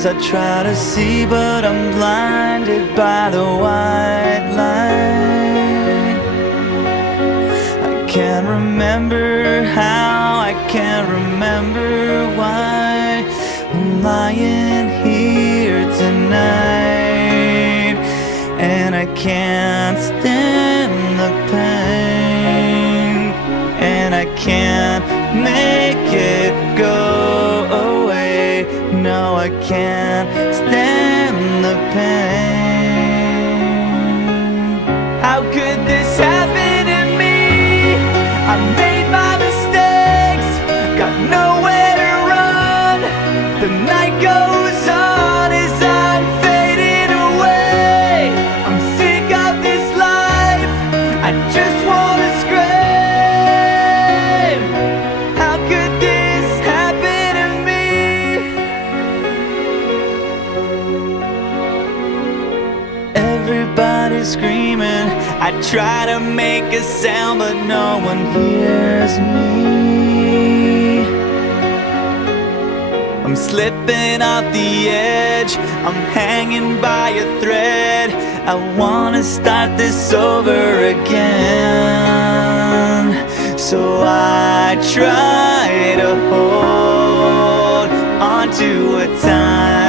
eyes I try to see, but I'm blinded by the white light. I can't remember how, I can't remember why I'm lying here tonight, and I can't stand the pain, and I can't make it go away. No, I can't stand the pain. How could this happen to me? I made my mistakes, got nowhere to run. The night goes on as I'm fading away. I'm sick of this life, I just wanna scream. How could this happen to me? Everybody's screaming, I try to make a sound, but no one hears me. I'm slipping off the edge, I'm hanging by a thread. I wanna start this over again, so I try to hold onto a time